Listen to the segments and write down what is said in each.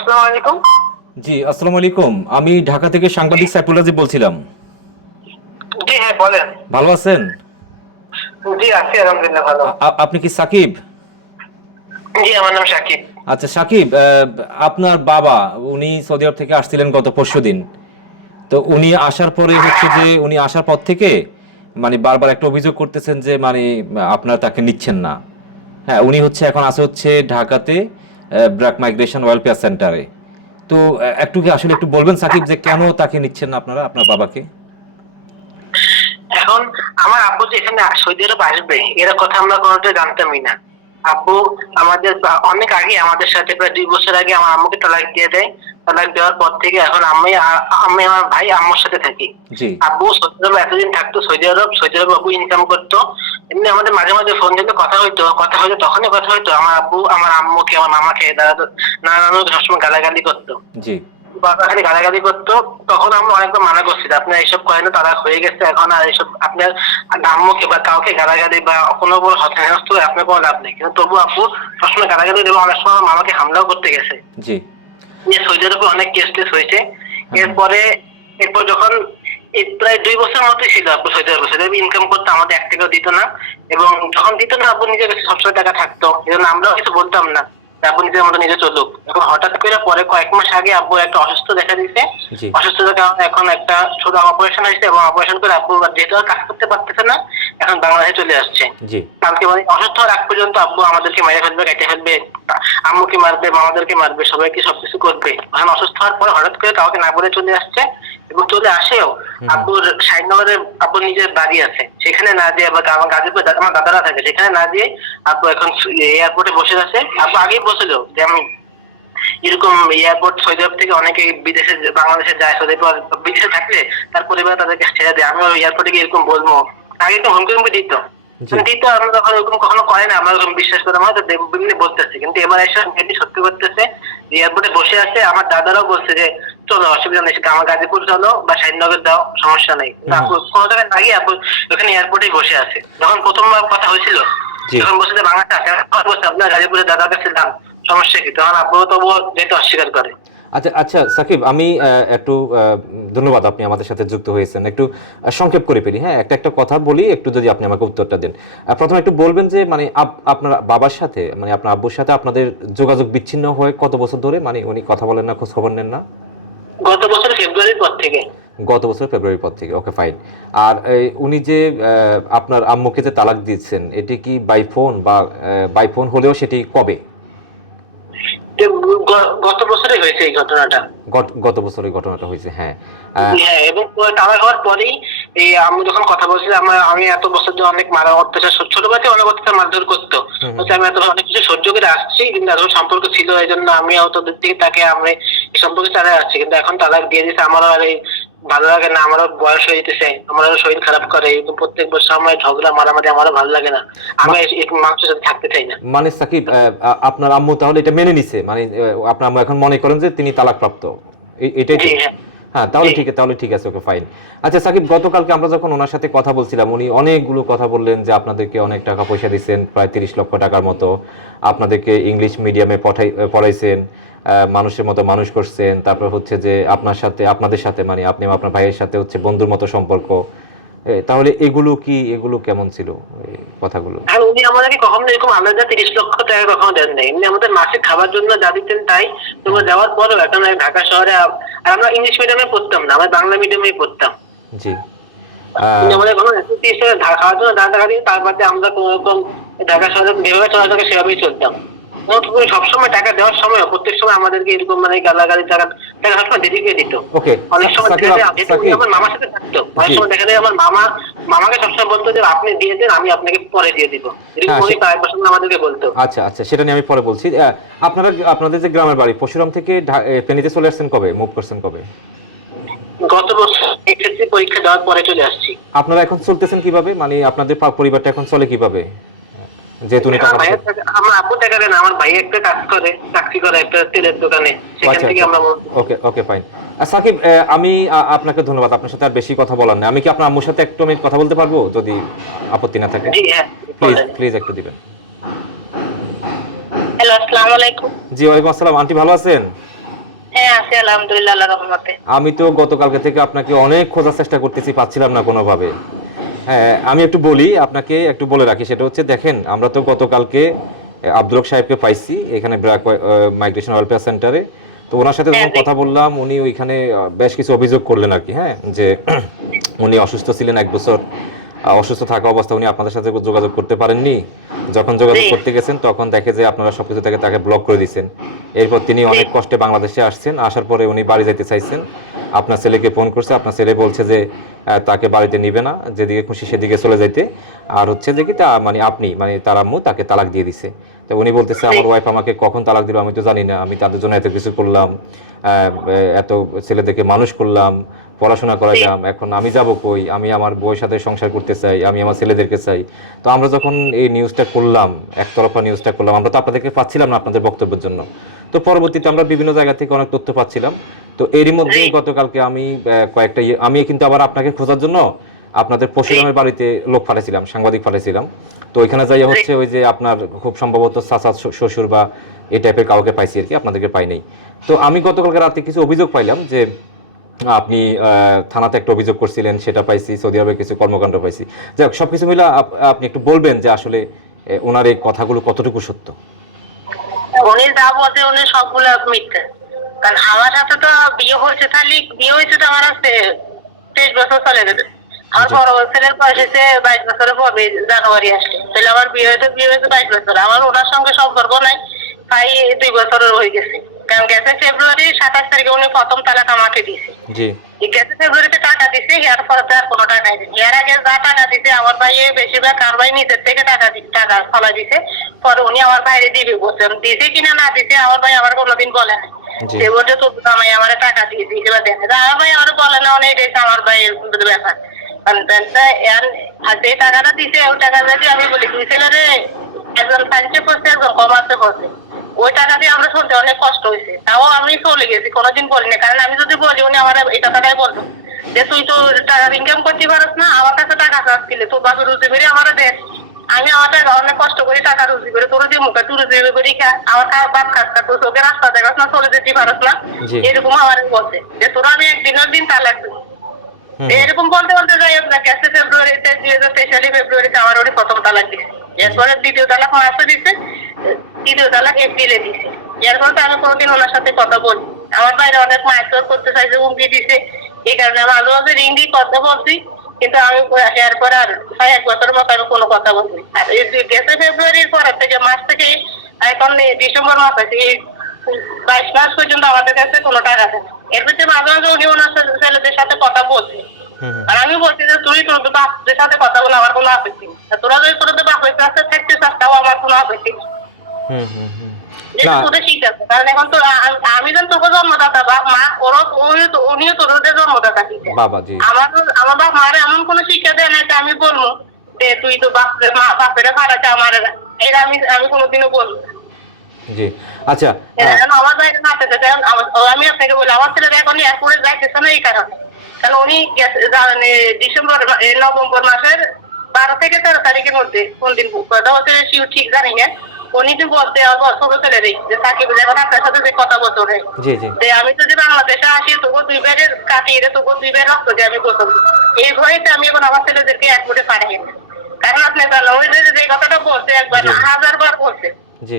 আসসালামু আলাইকুম। জি আসসালামু আলাইকুম। আমি ঢাকা থেকে সাংবাদিক সাইফুল রাজীব বলছিলাম। জি হ্যাঁ বলেন। ভালো আছেন? জি আছি আলহামদুলিল্লাহ ভালো। আপনি কি সাকিব? জি আমার নাম শাকিব আচ্ছা সাকিব আপনার বাবা উনি সৌদি আরব থেকে আসছিলেন গত পরশুদিন তো উনি আসার পরে হচ্ছে যে উনি আসার পর থেকে মানে বারবার একটা অভিযোগ করতেছেন যে মানে আপনারা তাকে নিচ্ছেন না। হ্যাঁ উনি হচ্ছে এখন আছে হচ্ছে ঢাকাতে ব্র্যাক মাইগ্রেশন ওয়েলফেয়ার সেন্টারে তো একটু কি আসলে একটু বলবেন সাকিব যে কেন তাকে নিচ্ছেন না আপনারা, আপনার বাবাকে? এখন আমার আপু যে এখানে সৌদি আরব আসবে, এর কথা আমরা কোনোটাই জানতামই না। আব্বু আমাদের অনেক আগে আমাদের সাথে প্রায় দুই বছর আগে আমার আম্মুকে তালাক দিয়ে দেয়। তালাক দেওয়ার পর থেকে এখন আমি আমি আমার ভাই আম্মুর সাথে থাকি। আব্বু সৌদি আরব এতদিন থাকতো সৌদি আরব সৌদি আরব আব্বু ইনকাম করতো। এমনি আমাদের মাঝে মাঝে ফোন দিলে কথা হইতো কথা হইতো তখনই কথা হইতো। আমার আব্বু আমার আম্মুকে আমার মামাকে দাদা নানা সবসময় গালাগালি করতো। জি। বাবা খালি গালাগালি করতো তখন আমরা অনেকবার মানা করছি যে আপনি এইসব করেন তারা হয়ে গেছে এখন আর এইসব আপনার আম্মুকে বা কাউকে গালাগালি বা কোনো বড় হতাহত করে আপনার কোনো লাভ নেই। কিন্তু তবু আপু সবসময় গালাগালি দেবো অনেক সময় মামাকে হামলাও করতে গেছে। জি। নিয়ে সৌদি আরবে অনেক কেস টেস হয়েছে। এরপরে এরপর যখন প্রায় দুই বছর মতোই ছিল আপু সৌদি আরবে সৌদি ইনকাম করতে আমাদের এক টাকাও দিত না। এবং যখন দিত না আপু নিজের কাছে সবসময় টাকা থাকতো। এই জন্য আমরাও কিছু বলতাম না। আব্বু নিজের মতো নিজে চলুক। এখন হঠাৎ করে পরে কয়েক মাস আগে আব্বু একটা অসুস্থ দেখা দিয়েছে। অসুস্থতার কারণে এখন একটা ছোট অপারেশন হয়েছে এবং অপারেশন করে আব্বু যেহেতু আর কাজ করতে পারতেছে না এখন বাংলাদেশে চলে আসছে। কালকে মানে অসুস্থ হওয়ার আগ পর্যন্ত আব্বু আমাদেরকে মেরে ফেলবে কেটে ফেলবে আম্মুকে মারবে মামাদেরকে মারবে সবাইকে সবকিছু করবে। এখন অসুস্থ হওয়ার পরে হঠাৎ করে কাউকে না বলে চলে আসছে এবং চলে আসেও আব্বুর সাইনগরে আব্বুর নিজের বাড়ি আছে। সেখানে না দিয়ে বা আমার গাজীপুর আমার দাদারা থাকে সেখানে না দিয়ে আব্বু এখন এয়ারপোর্টে বসে আছে। আব্বু আগেই বসেছিল যে আমি এরকম এয়ারপোর্ট সৌদি আরব থেকে অনেকে বিদেশে বাংলাদেশে যায় সৌদি বিদেশে থাকলে তার পরিবার তাদেরকে ছেড়ে দেয়। আমি এয়ারপোর্টে গিয়ে এরকম বলব। আগে তো হুমকি হুমকি দিত। দিত আমরা তখন ওরকম কখনো করে না। আমরা ওরকম বিশ্বাস করে আমরা বিভিন্ন বলতেছি। কিন্তু এবার এসে মেয়েটি সত্যি করতেছে এয়ারপোর্টে বসে আছে। আমার দাদারাও বলছে যে চলো অসুবিধা নেই আমার গাজীপুর চলো বা দাও সমস্যা নেই। কোনো জায়গায় না গিয়ে ওখানে এয়ারপোর্টেই বসে আছে। যখন প্রথমবার কথা হয়েছিল যখন বসে যে বাংলাদেশ আছে আপনার গাজীপুরের দাদার কাছে যান সমস্যা কি? তখন তবুও যেতে অস্বীকার করে। আচ্ছা আচ্ছা সাকিব আমি একটু ধন্যবাদ আপনি আমাদের সাথে যুক্ত হয়েছেন। একটু সংক্ষেপ করে ফেলি হ্যাঁ একটা একটা কথা বলি একটু যদি আপনি আমাকে উত্তরটা দেন। প্রথমে একটু বলবেন যে মানে আপনার বাবার সাথে মানে আপনার আব্বুর সাথে আপনাদের যোগাযোগ বিচ্ছিন্ন হয়ে কত বছর ধরে? মানে উনি কথা বলেন না খোঁজ খবর নেন না? পর থেকে। গত বছর ফেব্রুয়ারির পর থেকে ওকে ফাইন আর উনি যে আপনার আম্মুকে যে তালাক দিয়েছেন এটি কি বাই ফোন বা বাই ফোন হলেও সেটি কবে? গত বছরে হয়েছে এই ঘটনাটা। গত- বছরই বছরের ঘটনাটা হয়েছে হ্যাঁ। হ্যাঁ এবং তালাক হওয়ার পরেই এই আমি যখন কথা বলছিলাম আমার আমি এত বছর ধরে অনেক মারা অত্যাচার ছোটবেলাতে অনেক অত্যাচার মারধর করতো। আমি এত অনেক কিছু সহ্য করে আসছি কিন্তু এত সম্পর্ক ছিল এই জন্য আমি তোদের দিকে তাকে আমি এই সম্পর্কে চালাই আসছি। কিন্তু এখন তালাক দিয়ে দিচ্ছে আমারও আর এই ভালো লাগে না আমারও বয়স হয়ে যেতেছে আমারও শরীর খারাপ করে এরকম প্রত্যেক বছর আমার ঝগড়া মারামারি আমারও ভালো লাগে না। আমি এই- এই মানুষের সাথে থাকতে চাই না। মানে সাকিব আপনার আম্মু তাহলে এটা মেনে নিছে? মানে আপনার আম্মু এখন মনে করেন যে তিনি তালাকপ্রাপ্ত। এটাই হ্যাঁ তাহলে ঠিক আছে তাহলে ঠিক আছে ওকে ফাইন আচ্ছা সাকিব গতকালকে আমরা যখন ওনার সাথে কথা বলছিলাম উনি অনেকগুলো কথা বললেন যে আপনাদেরকে অনেক টাকা পয়সা দিচ্ছেন প্রায় তিরিশ লক্ষ টাকার মতো। আপনাদেরকে ইংলিশ মিডিয়ামে পঠাই পড়াইছেন মানুষের মতো মানুষ করছেন। তারপর হচ্ছে যে আপনার সাথে আপনাদের সাথে মানে আপনি আপনার ভাইয়ের সাথে হচ্ছে বন্ধুর মতো সম্পর্ক। তাহলে এগুলো কি এগুলো কেমন ছিল কথাগুলো? আর উনি আমাদেরকে কখনো এরকম আলাদা তিরিশ লক্ষ টাকা কখনো দেন নাই এমনি আমাদের মাসে খাবার জন্য যা দিতেন তাই। তবু দেওয়ার পরেও এখন ঢাকা শহরে আর আমরা ইংলিশ মিডিয়ামে পড়তাম না আমরা বাংলা মিডিয়ামে পড়তাম। জি। আমাদের কোনো ধা- খাওয়ার জন্য যা টাকা দিয়ে তার বাদে আমরা কোনো রকম ঢাকা শহরে যেভাবে চলা সেভাবেই চলতাম। সবসময় টাকা দেওয়ার সময় প্রত্যেক সময় আমাদেরকে এরকম মানে গালাগালি টাকা টাকা সবসময় দিদিকে দিত। ওকে অনেক সময় আমার মামার সাথে থাকতো অনেক সময় দেখা যায় আমার মামা মামাকে সবসময় বলতো যে আপনি দিয়ে দেন আমি আপনাকে পরে দিয়ে দিব। হ্যাঁ, আমাদেরকে বলতো। আচ্ছা আচ্ছা সেটা নিয়ে আমি পরে বলছি। আপনারা আপনাদের যে গ্রামের বাড়ি পশুরাম থেকে ফেনীতে চলে আসছেন কবে? মুভ করছেন কবে? গত বছর এসএসসি পরীক্ষা দেওয়ার পরে চলে আসছি। আপনারা এখন চলতেছেন কীভাবে? মানে আপনাদের পরিবারটা এখন চলে কীভাবে? যেহেতু উনি আমার টাকা আমার আপু টাকা দেন আমার ভাই একটা কাজ করে চাকরি করে একটা তেলের দোকানে। সেখান আচ্ছা, থেকে আচ্ছা। আমরা ওকে ওকে ফাইন সাকিব আমি আপনাকে ধন্যবাদ। আপনার সাথে আর বেশি কথা বলার নেই। আমি কি আপনার আম্মুর সাথে একটু মিনিট কথা বলতে পারব? যদি আপত্তি না থাকে। হ্যাঁ প্লিজ প্লিজ একটু দিবেন। হ্যালো আসসালামু আলাইকুম। জি ওয়ালাইকুম আসসালাম। আন্টি ভালো আছেন? হ্যাঁ আছি আলহামদুলিল্লাহ আল্লাহ রহমতে। আমি তো গতকালকে থেকে আপনাকে অনেক খোঁজার চেষ্টা করতেছি পাচ্ছিলাম না কোনোভাবে। আমি একটু বলি আপনাকে একটু বলে রাখি সেটা হচ্ছে দেখেন আমরা তো গতকালকে আব্দুল সাহেবকে পাইছি এখানে মাইগ্রেশন ওয়েলফেয়ার সেন্টারে তো ওনার সাথে যখন কথা বললাম উনি ওইখানে বেশ কিছু অভিযোগ করলেন আর কি হ্যাঁ যে উনি অসুস্থ ছিলেন এক বছর। অসুস্থ থাকা অবস্থা উনি আপনাদের সাথে যোগাযোগ করতে পারেননি। যখন যোগাযোগ করতে গেছেন তখন দেখে যে আপনারা সবকিছু থেকে তাকে ব্লক করে দিয়েছেন। এরপর তিনি অনেক কষ্টে বাংলাদেশে আসছেন। আসার পরে উনি বাড়ি যেতে চাইছেন। আপনার ছেলেকে ফোন করছে। আপনার ছেলে বলছে যে তাকে বাড়িতে নিবে না। যেদিকে খুশি সেদিকে চলে যাইতে। আর হচ্ছে যে কি তা মানে আপনি মানে তার আম্মু তাকে তালাক দিয়ে দিছে। তো উনি বলতেছে আমার ওয়াইফ আমাকে কখন তালাক দিল আমি তো জানি না। আমি তাদের জন্য এত কিছু করলাম। এত ছেলেদেরকে মানুষ করলাম। পড়াশোনা করাইলাম এখন আমি যাব কই? আমি আমার বউয়ের সাথে সংসার করতে চাই আমি আমার ছেলেদেরকে চাই। তো আমরা যখন এই নিউজটা করলাম একতরফা নিউজটা করলাম আমরা তো আপনাদেরকে পাচ্ছিলাম না আপনাদের বক্তব্যের জন্য। তো পরবর্তীতে আমরা বিভিন্ন জায়গা থেকে অনেক তথ্য পাচ্ছিলাম। তো এরই মধ্যেই গতকালকে আমি কয়েকটা ইয়ে- আমি কিন্তু আবার আপনাকে খোঁজার জন্য আপনাদের পশুরামের বাড়িতে লোক পাঠাইছিলাম সাংবাদিক পাঠাইছিলাম। তো ওইখানে যাই হচ্ছে ওই যে আপনার খুব সম্ভবত চাচা শ্বশুর বা এই টাইপের কাউকে পাইছি আর কি আপনাদেরকে পাই নাই। তো আমি গতকালকে রাতে কিছু অভিযোগ পাইলাম যে আপনি থানাতে একটা অভিযোগ করছিলেন সেটা পাইছি সৌদি আরবে কিছু কর্মকাণ্ড পাইছি। যাই হোক সবকিছু মিলে আপনি একটু বলবেন যে আসলে ওনার এই কথাগুলো কতটুকু সত্য? উনি যা বলছে উনি সবগুলো মিথ্যা। কারণ আমার সাথে তো বিয়ে হয়েছে তাহলে বিয়ে হয়েছে তো আমার হচ্ছে তেইশ বছর চলে গেছে। আমার জি। বড় ছেলের বয়স হচ্ছে বাইশ বছরের পরে জানুয়ারি আসলে তাহলে আমার বিয়ে হয়েছে বিয়ে হয়েছে বাইশ বছর। আমার ওনার সঙ্গে সম্পর্ক নাই প্রায় দুই বছরের হয়ে গেছে। কারণ গেছে ফেব্রুয়ারি সাতাশ তারিখে উনি প্রথম তালাক আমাকে দিয়েছে। জি। গেছে ফেব্রুয়ারিতে টাকা দিছে এর পরে তো আর কোনো টাকাই দিচ্ছে এর আগে যা টাকা দিছে আমার ভাই বেশিরভাগ কার ভাই নিজের থেকে টাকা টাকা ফলা দিছে পরে উনি আমার বাইরে দিবে বলছেন দিছে কিনা না দিছে আমার ভাই আমার কোনোদিন বলে না জি। সে বলছে তোর আমার টাকা দিয়ে দিয়েছে বা দেয় আমার ভাই আমার বলে না অনেক এটা আমার ভাইয়ের ব্যাপার। আর যে টাকাটা দিছে ওই টাকা যদি আমি বলি তুই ছেলে একজন সায়েন্সে পড়ছে একজন কমার্সে পড়ছে। ওই টাকা দিয়ে আমরা শুনতে অনেক কষ্ট হয়েছে। তাও আমি চলে গেছি কোনোদিন বলিনি। কারণ আমি যদি বলি উনি আমার এই কথাটাই বলতো যে তুই তো টাকা ইনকাম করতে পারস না আমার কাছে টাকা চাচ্ছিলে। তোর বাপের রুজি করে আমার দেশ। আমি আমার টাকা অনেক কষ্ট করে টাকা রুজি করে তোর দিয়ে মুখে তুই রুজি করে খা। আমার বাপ খাস তোর চোখে রাস্তা দেখাস না চলে যেতে পারস না। এরকম আমার বলছে। যে তোরা আমি একদিনের দিন তালাক দেবো। এরকম বলতে বলতে যাই না গেছে ফেব্রুয়ারিতে দুই হাজার তেইশ সালে ফেব্রুয়ারিতে আমার ওটি প্রথম তালাক দিছে। এরপরে দ্বিতীয় তালাক মাসে দিছে। তৃতীয় তালাক এপ্রিলে দিছে। এরপর তো আমি কোনোদিন ওনার সাথে কথা বলি আমার বাইরে অনেক মারধর করতে চাইছে হুমকি দিছে। এই কারণে মাঝে মাঝে রিং দিয়ে কথা বলছি কিন্তু আমি এরপর আর প্রায় এক বছরের মতো আমি কোনো কথা বলছি আর এই গেছে ফেব্রুয়ারির পরের থেকে মাস থেকে এখন ডিসেম্বর মাস আছে এই বাইশ মাস পর্যন্ত আমাদের কাছে কোনো টাকা না। এর ভিতরে মাঝে মাঝে উনি ওনার ছেলেদের সাথে কথা বলছে। আর আমি বলছি যে তুই তোর বাপদের সাথে কথা বলে আমার কোনো আপত্তি তোরা যদি তোদের বাপের কাছে থাকতে চাস তাও আমার কোনো আপত্তি আমার তো- আমার বাপ মার এমন কোনো শিক্ষা দেয় না আমি বলব যে তুই তো বাপের আমার এটা আমি আমি কোনোদিনও বলব। জি আচ্ছা ও আমি আপনাকে বলি আমার ছেলেরা এখন এয়ারপোর্টে যাইতেছে না এই কারণে। কারণ উনি যা- ডিসেম্বর নভেম্বর মাসের বারো থেকে তেরো তারিখের মধ্যে কোন দিন কথা হচ্ছে ঠিক জানি না। উনি তো বলতে আমার ছোট ছেলে রে যে সাকিব যখন আপনার সাথে যে কথা বলতে ওরে জি জি। যে আমি যদি বাংলাদেশে আসি তবু দুই বেড়ের কাটিয়ে তবু দুই বেড় রক্ত দিয়ে আমি গোসল এই ভয়েতে আমি এখন আমার ছেলেদেরকে এয়ারপোর্টে পাঠাই না। কারণ আপনি জানেন ওই যে যে কথাটা বলছে একবার না, হাজার বার বলছে। জি।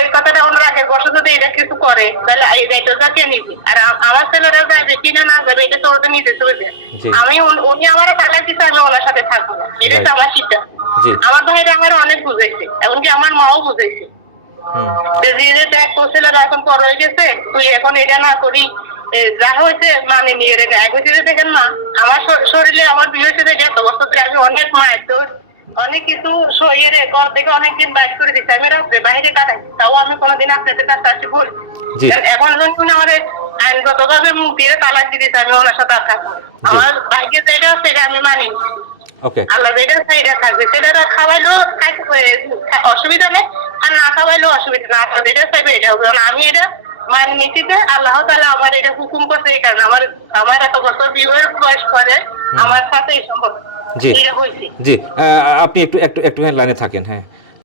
এই কথাটা অন্য আগের বছর যদি এটা কিছু করে তাহলে এই দায়িত্বটা কে নিবে? আর আমার ছেলেরা যাবে কিনা না যাবে এটা তো ওটা নিতে চলবে আমি উনি আমার তালাক দিতে আমি ওনার সাথে থাকব এটা তো আমার সিদ্ধান্ত। আমার ভাইরা আমার অনেক বুঝাইছে এমনকি আমার মাও বুঝাইছে। যে যে দেখ এখন পর হয়ে গেছে তুই এখন এটা না করি যা হয়েছে মানে নিয়ে রে এক হয়েছে দেখেন না? আমার শরীরে আমার বিয়ে হয়েছে দেখে এত বছর ধরে আমি অনেক মায়ের তো অনেক কিছু সইয়ে রে ঘর থেকে অনেকদিন বাইর করে দিচ্ছি আমি রাত্রে বাইরে কাটাই তাও আমি কোনোদিন আপনাদের কাছে আসি বলি। এখন যখন আমাদের আইনগত ভাবে মুখ দিয়ে তালাক দিয়ে দিচ্ছে আমি ওনার সাথে আর থাকব আমার ভাগ্যে যেটা সেটা আমি মানি। ওকে আল্লাহ যেটা সেটা থাকবে। সেটা খাওয়াইলেও অসুবিধা নেই। আর না খাওয়াইলেও অসুবিধা না আল্লাহ যেটা চাইবে এটা হবে। কারণ আমি এটা মানে যে আল্লাহ তাহলে আমার এটা হুকুম করছে এই কারণে। আমার আমার এত বছর বিয়ের বয়স পরে আমার সাথে এই সম্ভব জি। জি। আপনি একটু একটু একটু লাইনে থাকেন হ্যাঁ।